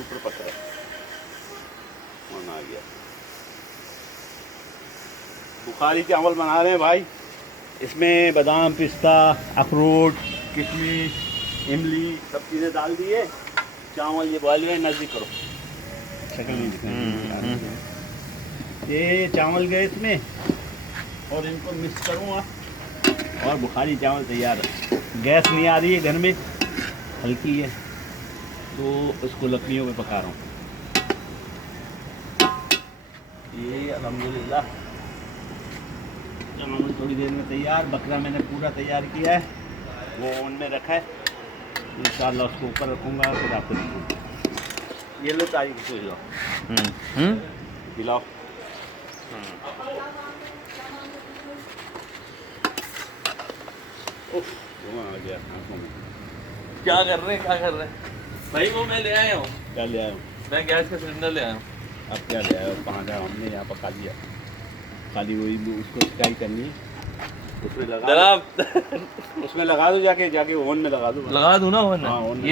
ऊपर पकड़ा कौन आ गया। बुखारी चावल बना रहे हैं भाई। इसमें बादाम, पिस्ता, अखरोट, किशमिश, इमली सब चीज़ें डाल दिए। चावल ये बॉयल हुए, नज़दीक करो, शक्ल नहीं दिखाई। ये चावल गए इसमें और इनको मिक्स करूँगा और बुखारी चावल तैयार है। गैस नहीं आ रही है घर में, हल्की है, तो इसको लकड़ियों पे पका रहा हूँ। ये अल्हम्दुलिल्लाह चावल थोड़ी देर में तैयार। बकरा मैंने पूरा तैयार किया है, वो ओवन में रखा है। इंशाअल्लाह उसको ऊपर रखूँगा, फिर आपको दिखाऊंगा। ये लो तारीख को हिलाओ, हिलाओ। उफ, धुआं आ गया आंखों में। क्या कर रहे हैं भाई? वो मैं ले आया हूँ, क्या ले आया हूँ? मैं गैस का सिलेंडर ले आया हूँ। अब क्या ले आया हो? कहाँ गया? हमने यहाँ पका लिया, खाली वही उसको सिकाई करनी है। उसमें लगा जनाब उसमें लगा दो, जाके ओवन में लगा दो। लगा दूँ ना ओवन में? हाँ, ओवन में ये